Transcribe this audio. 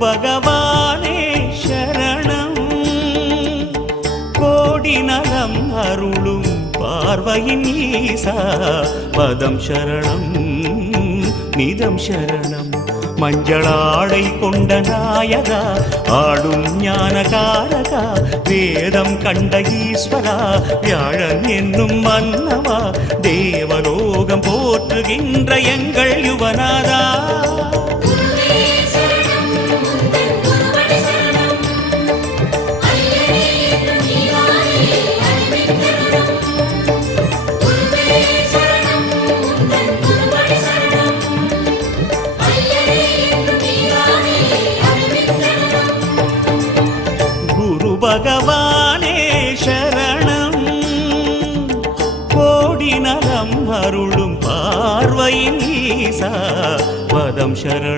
பகவானே சரணம் கோடி நலம் அருளும் பார்வையின் ஈசா பதம் சரணம் நிதம் சரணம் மஞ்சளாடை கொண்ட நாயகா ஆடும் ஞானகாரகா வேதம் கண்ட ஈஸ்வரா வியாழன் என்னும் மன்னவா தேவலோகம் போற்றுகின்ற எங்கள் யுவனாதா பகவானே சரணம் கோடி நலம் அருளும் பார்வையின் ஈசா பதம் சரணம்